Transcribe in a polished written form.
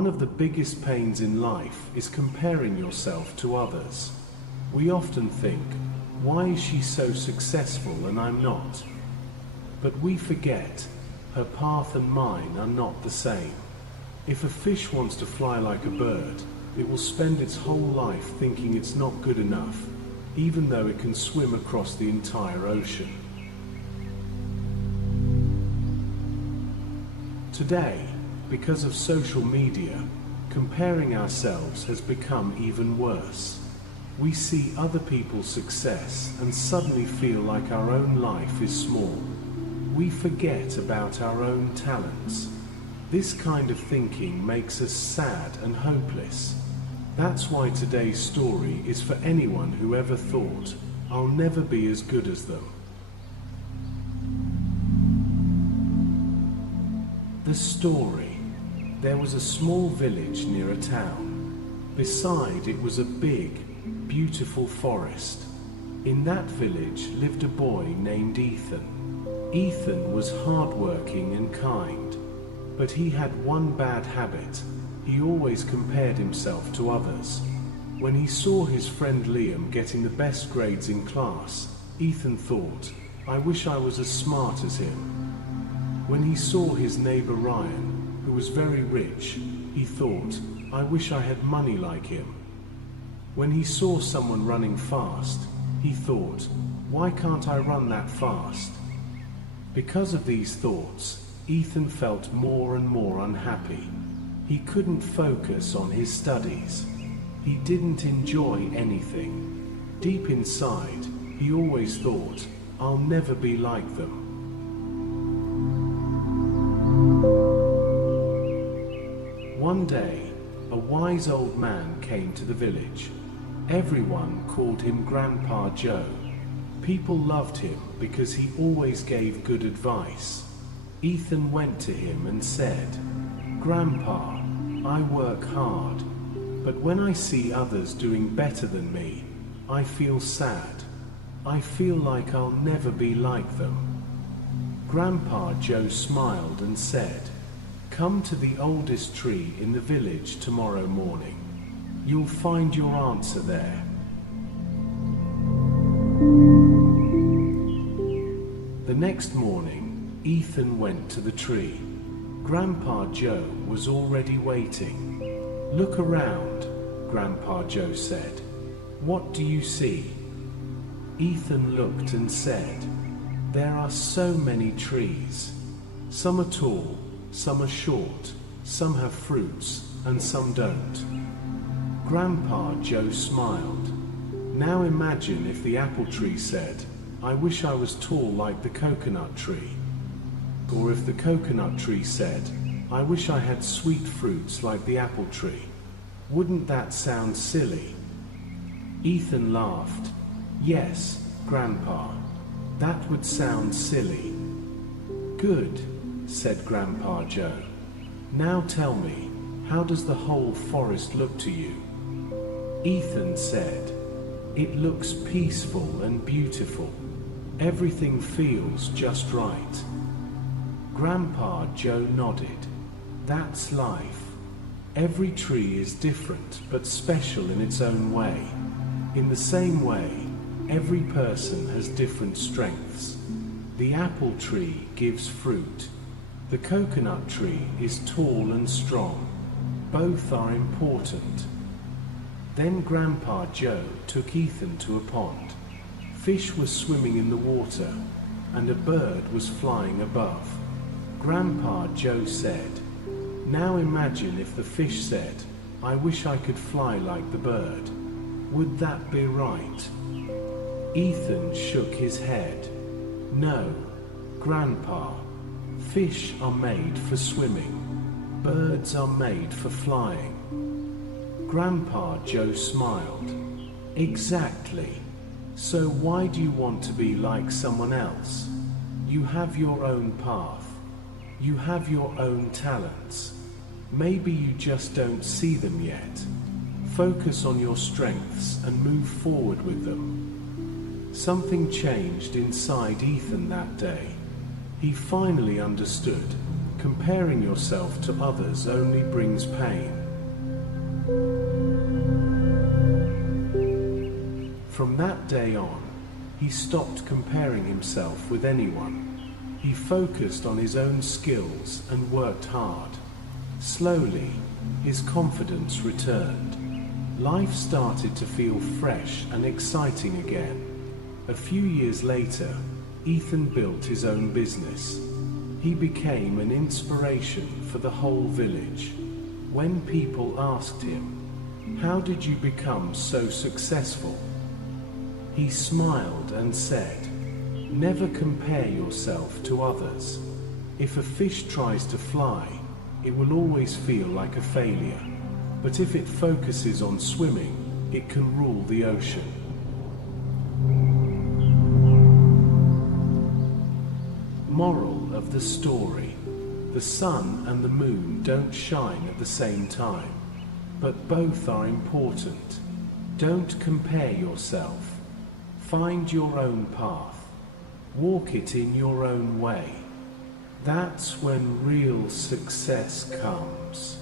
One of the biggest pains in life is comparing yourself to others. We often think, why is she so successful and I'm not? But we forget, her path and mine are not the same. If a fish wants to fly like a bird, it will spend its whole life thinking it's not good enough, even though it can swim across the entire ocean. Today, because of social media, comparing ourselves has become even worse. We see other people's success and suddenly feel like our own life is small. We forget about our own talents. This kind of thinking makes us sad and hopeless. That's why today's story is for anyone who ever thought, I'll never be as good as them. The story. There was a small village near a town. Beside it was a big, beautiful forest. In that village lived a boy named Ethan. Ethan was hardworking and kind, but he had one bad habit. He always compared himself to others. When he saw his friend Liam getting the best grades in class, Ethan thought, I wish I was as smart as him. When he saw his neighbor Ryan, who was very rich, he thought, I wish I had money like him. When he saw someone running fast, he thought, why can't I run that fast? Because of these thoughts, Ethan felt more and more unhappy. He couldn't focus on his studies. He didn't enjoy anything. Deep inside, he always thought, I'll never be like them. One day, a wise old man came to the village. Everyone called him Grandpa Joe. People loved him because he always gave good advice. Ethan went to him and said, Grandpa, I work hard, but when I see others doing better than me, I feel sad. I feel like I'll never be like them. Grandpa Joe smiled and said, come to the oldest tree in the village tomorrow morning. You'll find your answer there. The next morning, Ethan went to the tree. Grandpa Joe was already waiting. Look around, Grandpa Joe said. What do you see? Ethan looked and said, there are so many trees. Some are tall, some are short, some have fruits, and some don't. Grandpa Joe smiled. Now imagine if the apple tree said, I wish I was tall like the coconut tree. Or if the coconut tree said, I wish I had sweet fruits like the apple tree. Wouldn't that sound silly? Ethan laughed. Yes, Grandpa, that would sound silly. Good, said Grandpa Joe. Now tell me, how does the whole forest look to you? Ethan said, it looks peaceful and beautiful. Everything feels just right. Grandpa Joe nodded. That's life. Every tree is different but special in its own way. In the same way, every person has different strengths. The apple tree gives fruit. The coconut tree is tall and strong. Both are important. Then Grandpa Joe took Ethan to a pond. Fish were swimming in the water, and a bird was flying above. Grandpa Joe said, now imagine if the fish said, I wish I could fly like the bird. Would that be right? Ethan shook his head. No, Grandpa. Fish are made for swimming. Birds are made for flying. Grandpa Joe smiled. Exactly. So why do you want to be like someone else? You have your own path. You have your own talents. Maybe you just don't see them yet. Focus on your strengths and move forward with them. Something changed inside Ethan that day. He finally understood. Comparing yourself to others only brings pain. From that day on, he stopped comparing himself with anyone. He focused on his own skills and worked hard. Slowly, his confidence returned. Life started to feel fresh and exciting again. A few years later, Ethan built his own business. He became an inspiration for the whole village. When people asked him, "How did you become so successful?" he smiled and said, "Never compare yourself to others. If a fish tries to fly, it will always feel like a failure. But if it focuses on swimming, it can rule the ocean." Moral of the story: the sun and the moon don't shine at the same time, but both are important. Don't compare yourself. Find your own path. Walk it in your own way. That's when real success comes.